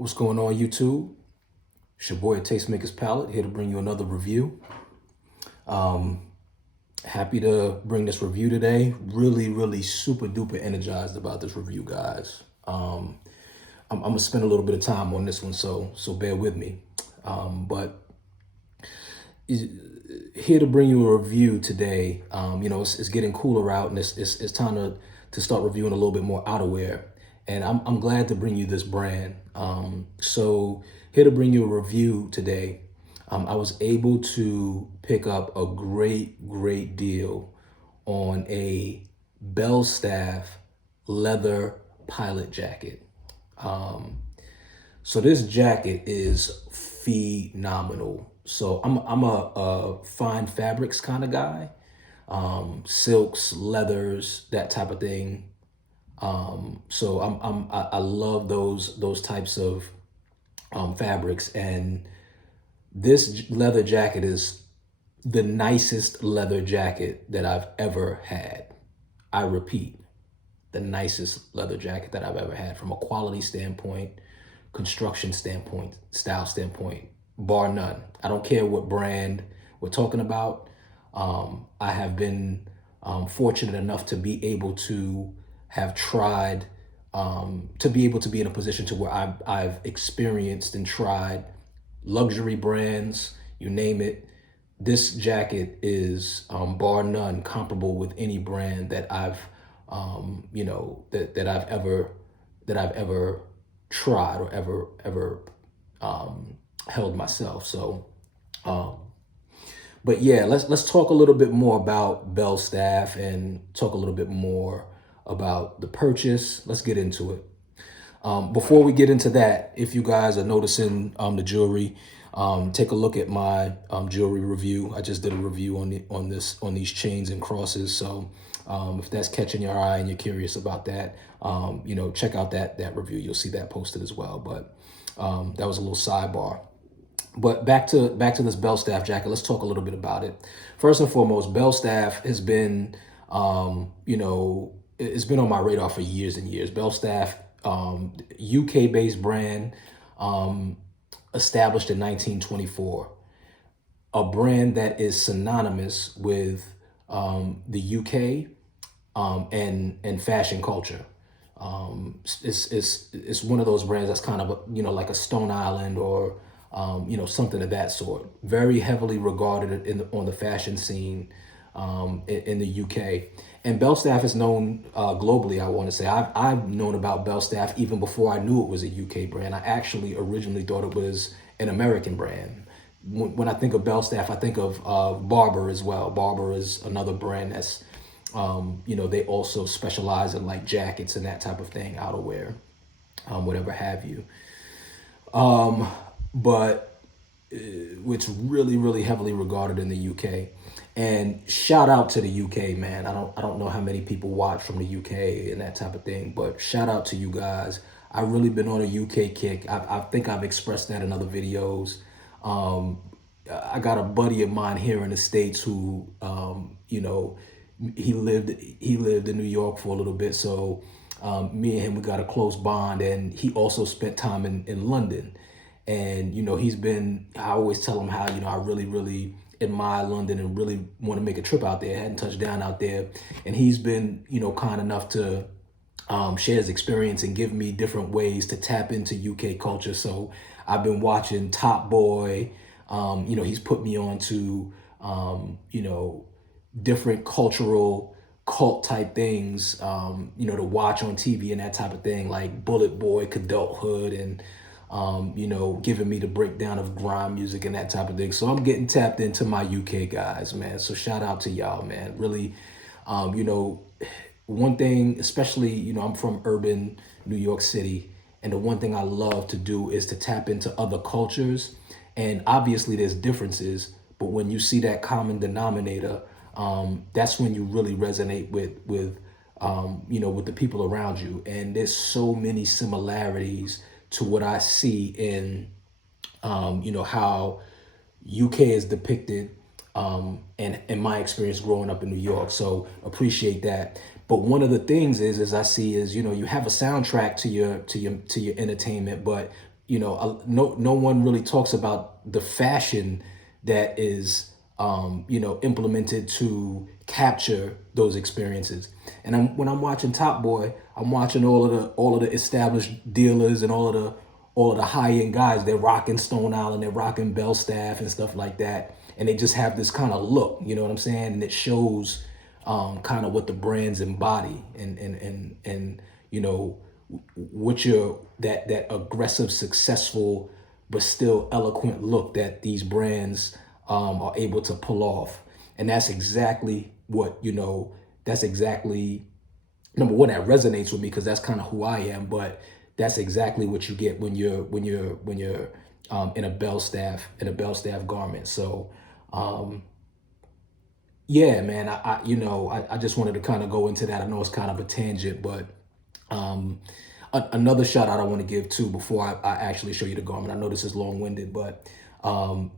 What's going on, YouTube? It's your boy, Tastemaker's Palette, here to bring you another review. Happy to bring this review today. Really super duper energized about this review, guys. I'm gonna spend a little bit of time on this one, so bear with me. But here to bring you a review today. It's getting cooler out, and it's time to start reviewing a little bit more outerwear. And I'm glad to bring you this brand. So here to bring you a review today. I was able to pick up a great deal on a Belstaff leather pilot jacket. So this jacket is phenomenal. So I'm a fine fabrics kind of guy, silks, leathers, that type of thing. So I love those types of fabrics, and this leather jacket is the nicest leather jacket that I've ever had. I repeat, the nicest leather jacket that I've ever had from a quality standpoint, construction standpoint, style standpoint, bar none. I don't care what brand we're talking about. I have been fortunate enough to be able to have tried, to be able to be in a position to where I've experienced and tried luxury brands, you name it. This jacket is bar none comparable with any brand that I've that I've ever tried or ever held myself. So but yeah, let's talk a little bit more about Belstaff and talk a little bit more about the purchase. Let's get into it. Before we get into that, if you guys are noticing the jewelry, take a look at my jewelry review. I just did a review on these chains and crosses. So if that's catching your eye and you're curious about that, check out that review. You'll see that posted as well. But that was a little sidebar. But back to this Belstaff jacket. Let's talk a little bit about it. First and foremost, Belstaff has been it's been on my radar for years and years. Belstaff, UK-based brand, established in 1924. A brand that is synonymous with the UK and fashion culture. It's one of those brands that's kind of like a Stone Island or something of that sort. Very heavily regarded on the fashion scene in the UK. And Belstaff is known globally, I want to say. I've known about Belstaff even before I knew it was a UK brand. I actually originally thought it was an American brand. When I think of Belstaff, I think of Barber as well. Barber is another brand that's, they also specialize in like jackets and that type of thing, outerwear, whatever have you. But it's really heavily regarded in the UK. And shout out to the UK, man. I don't know how many people watch from the UK and that type of thing, but shout out to you guys. I've really been on a UK kick. I think I've expressed that in other videos. I got a buddy of mine here in the States who, he lived in New York for a little bit. So me and him, we got a close bond, and he also spent time in London. And, I always tell him how, I really admire London and really want to make a trip out there. I hadn't touched down out there. And he's been, kind enough to share his experience and give me different ways to tap into UK culture. So I've been watching Top Boy. He's put me on to, different cultural cult type things, to watch on TV and that type of thing, like Bullet Boy, Adulthood, and giving me the breakdown of grime music and that type of thing. So I'm getting tapped into my UK guys, man. So shout out to y'all, man. Really, one thing, especially, I'm from urban New York City, and the one thing I love to do is to tap into other cultures. And obviously there's differences, but when you see that common denominator, that's when you really resonate with the people around you. And there's so many similarities to what I see in, how UK is depicted, and in my experience growing up in New York. So appreciate that. But one of the things is I see is, you have a soundtrack to your entertainment, but no one really talks about the fashion that is, implemented to capture those experiences. And when I'm watching Top Boy, I'm watching all of the established dealers and all of the high end guys. They're rocking Stone Island, they're rocking Belstaff and stuff like that, and they just have this kind of look. You know what I'm saying? And it shows kind of what the brands embody, and what your that aggressive, successful, but still eloquent look that these brands are able to pull off. And that's exactly what, that's exactly, number one, that resonates with me because that's kind of who I am. But that's exactly what you get when you're in a Belstaff garment. So yeah, man, I just wanted to kind of go into that. I know it's kind of a tangent, but another shout out I want to give too before I actually show you the garment. I know this is long winded, but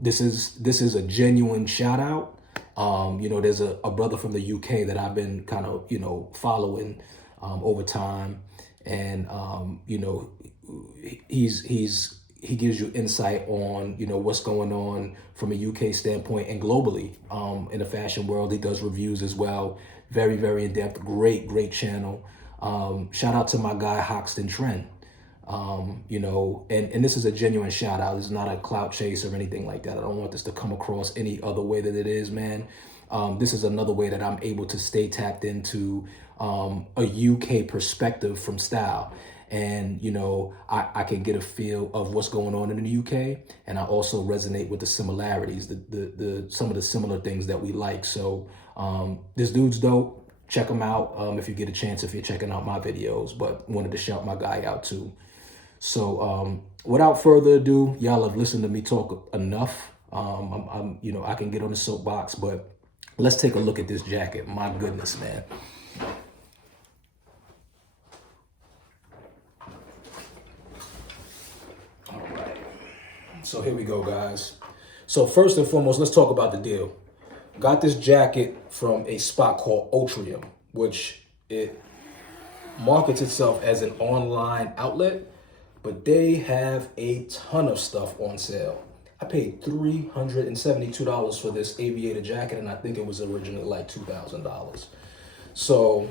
this is a genuine shout out. There's a brother from the UK that I've been kind of following over time, and he gives you insight on what's going on from a UK standpoint and globally in the fashion world. He does reviews as well, very very in depth. Great channel. Shout out to my guy Hoxton Trent. And this is a genuine shout out. It's not a clout chase or anything like that. I don't want this to come across any other way that it is, man. This is another way that I'm able to stay tapped into a UK perspective from style. And, I can get a feel of what's going on in the UK. And I also resonate with the similarities, the some of the similar things that we like. So this dude's dope. Check him out if you get a chance, if you're checking out my videos. But wanted to shout my guy out too. So without further ado, y'all have listened to me talk enough. I can get on the soapbox, but let's take a look at this jacket. My goodness, man. All right. So here we go, guys. So first and foremost, let's talk about the deal. Got this jacket from a spot called Otrium, which it markets itself as an online outlet, but they have a ton of stuff on sale. I paid $372 for this aviator jacket, and I think it was originally like $2,000. So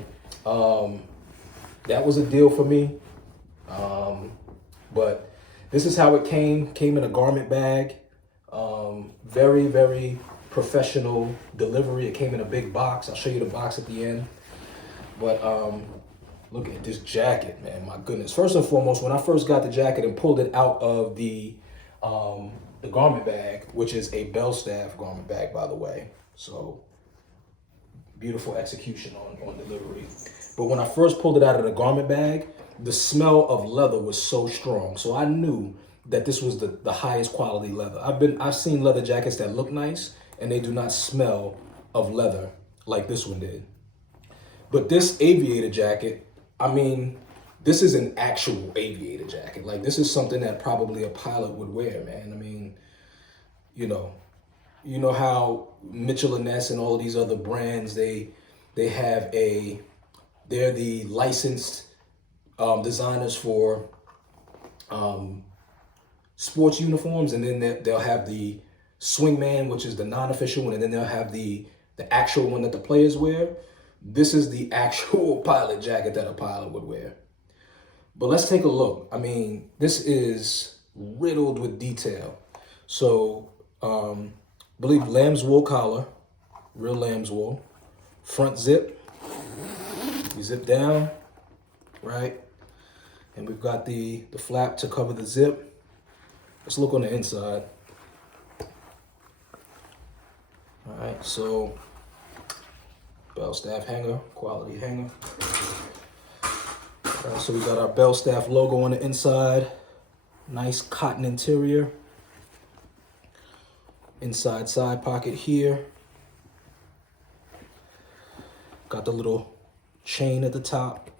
that was a deal for me. But this is how it came. Came in a garment bag. Very, very professional delivery. It came in a big box. I'll show you the box at the end. But look at this jacket, man. My goodness. First and foremost, when I first got the jacket and pulled it out of the garment bag, which is a Belstaff garment bag, by the way. So beautiful execution on delivery. But when I first pulled it out of the garment bag, the smell of leather was so strong. So I knew that this was the highest quality leather. I've seen leather jackets that look nice and they do not smell of leather like this one did. But this aviator jacket, I mean, this is an actual aviator jacket. Like, this is something that probably a pilot would wear, man. I mean, you know how Mitchell & Ness and all of these other brands, they're the licensed designers for sports uniforms, and then they'll have the swingman, which is the non-official one, and then they'll have the actual one that the players wear. This is the actual pilot jacket that a pilot would wear. But let's take a look. I mean, this is riddled with detail. So, I believe lamb's wool collar, real lamb's wool, front zip, you zip down, right? And we've got the flap to cover the zip. Let's look on the inside. All right, so Belstaff hanger, quality hanger. All right, so we got our Belstaff logo on the inside. Nice cotton interior. Inside side pocket here. Got the little chain at the top.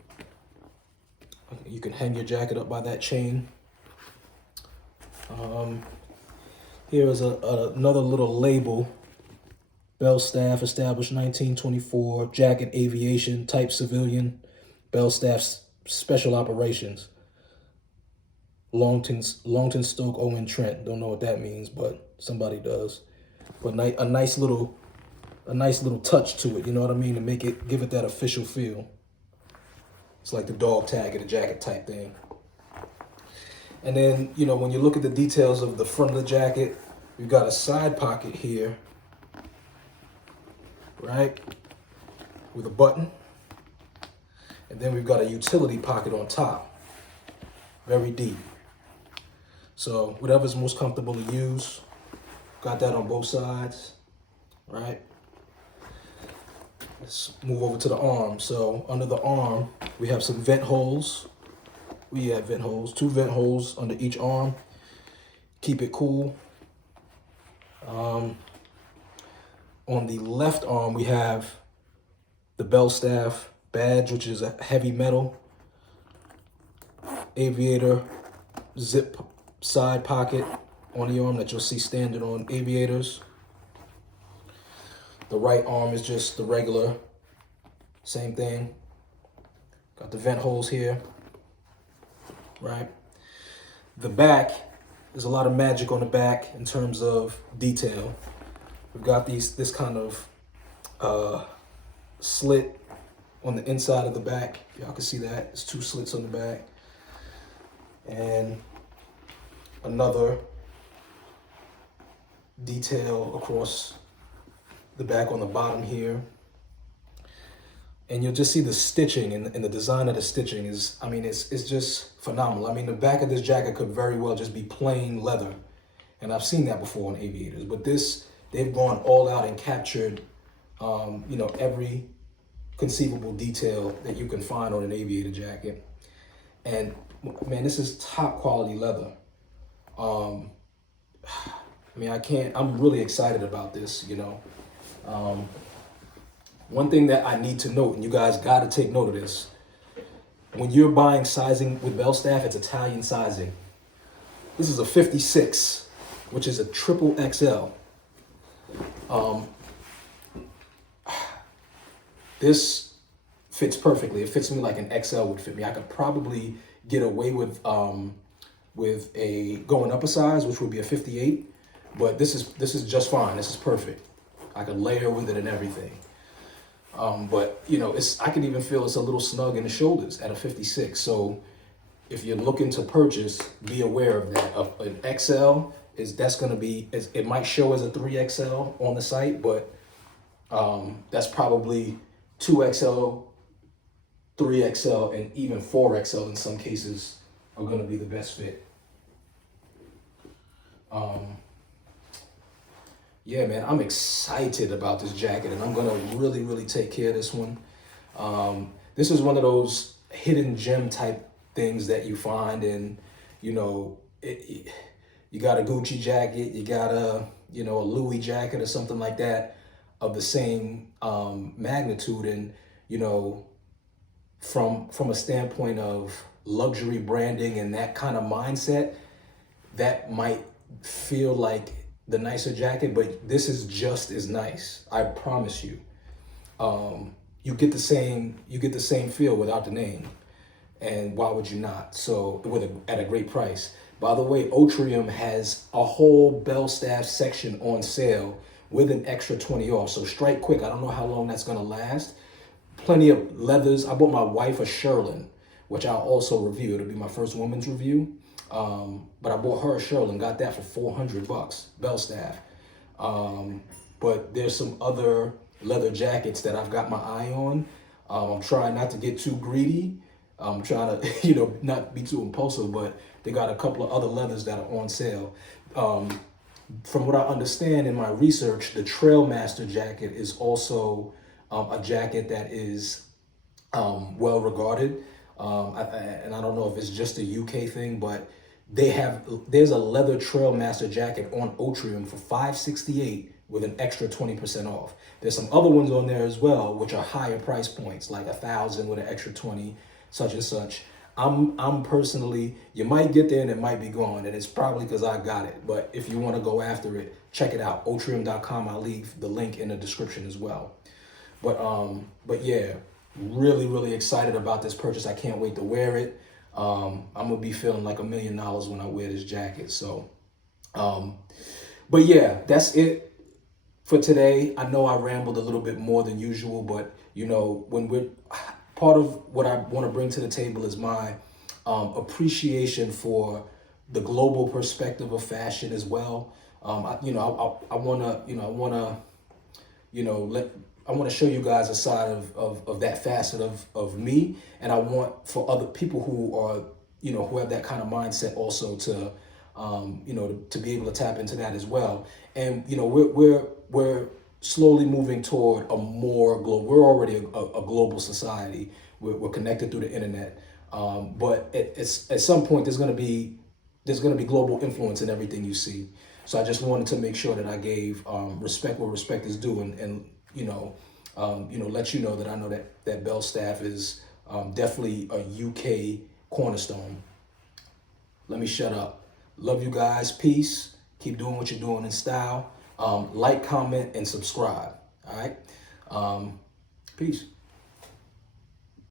You can hang your jacket up by that chain. Here is another little label. Belstaff, established 1924, jacket aviation, type civilian, Belstaff's special operations. Longton Stoke Owen Trent. Don't know what that means, but somebody does. But a nice little touch to it, you know what I mean, to give it that official feel. It's like the dog tag of the jacket type thing. And then, you know, when you look at the details of the front of the jacket, we've got a side pocket here, right, with a button. And then we've got a utility pocket on top, very deep. So whatever's most comfortable to use, got that on both sides, right? Let's move over to the arm. So under the arm, we have some vent holes. We have vent holes, 2 vent holes under each arm. Keep it cool. On the left arm, we have the Belstaff badge, which is a heavy metal aviator zip side pocket on the arm that you'll see standard on aviators. The right arm is just the regular, same thing. Got the vent holes here, right? The back, there's a lot of magic on the back in terms of detail. We've got this kind of slit on the inside of the back. Y'all can see that. There's 2 slits on the back. And another detail across the back on the bottom here. And you'll just see the stitching and the design of the stitching is, I mean, it's just phenomenal. I mean, the back of this jacket could very well just be plain leather. And I've seen that before on aviators, but this, they've gone all out and captured, you know, every conceivable detail that you can find on an aviator jacket. And man, this is top quality leather. I mean, I'm really excited about this, you know. One thing that I need to note, and you guys got to take note of this, when you're buying sizing with Belstaff, it's Italian sizing. This is a 56, which is a triple XL. This fits perfectly. It fits me like an XL would fit me. I could probably get away with a going up a size, which would be a 58, but this is just fine. This is perfect. I could layer with it and everything. But you know, I can even feel it's a little snug in the shoulders at a 56. So if you're looking to purchase, be aware of that. An XL that's going to be, it might show as a 3XL on the site, but that's probably 2XL, 3XL, and even 4XL in some cases are going to be the best fit. Yeah, man, I'm excited about this jacket, and I'm gonna really, really take care of this one. This is one of those hidden gem type things that you find in, you know, you got a Gucci jacket, you got a Louis jacket or something like that of the same magnitude, and you know, from a standpoint of luxury branding and that kind of mindset, that might feel like the nicer jacket, but this is just as nice. I promise you. You get the same feel without the name, and why would you not? So at a great price. By the way, Otrium has a whole Belstaff section on sale with an extra 20 off. So strike quick. I don't know how long that's gonna last. Plenty of leathers. I bought my wife a Sherlin, which I'll also review. It'll be my first woman's review. But I bought her a Sherlin, got that for $400, Belstaff. But there's some other leather jackets that I've got my eye on. I'm trying not to get too greedy. I'm trying to, you know, not be too impulsive, but they got a couple of other leathers that are on sale. From what I understand in my research, the Trailmaster jacket is also a jacket that is well regarded. And I don't know if it's just a UK thing, but there's a leather Trailmaster jacket on Otrium for $568 with an extra 20% off. There's some other ones on there as well, which are higher price points, like 1,000 with an extra 20, such and such. I'm personally, you might get there and it might be gone, and it's probably because I got it. But if you want to go after it, check it out, otrium.com. I'll leave the link in the description as well. But yeah, really, really excited about this purchase. I can't wait to wear it. I'm gonna be feeling like $1 million when I wear this jacket. So, but yeah, that's it for today. I know I rambled a little bit more than usual, but you know, when we're part of what I want to bring to the table is my appreciation for the global perspective of fashion as well. I want to, let I want to show you guys a side of that facet of me, and I want for other people who are, who have that kind of mindset also to, to be able to tap into that as well. And we're slowly moving toward a more global. We're already a global society. We're connected through the internet, but at some point there's going to be global influence in everything you see. So I just wanted to make sure that I gave respect where respect is due, and let you know that I know that Belstaff is definitely a UK cornerstone. Let me shut up. Love you guys. Peace. Keep doing what you're doing in style. Like, comment, and subscribe. All right. Peace.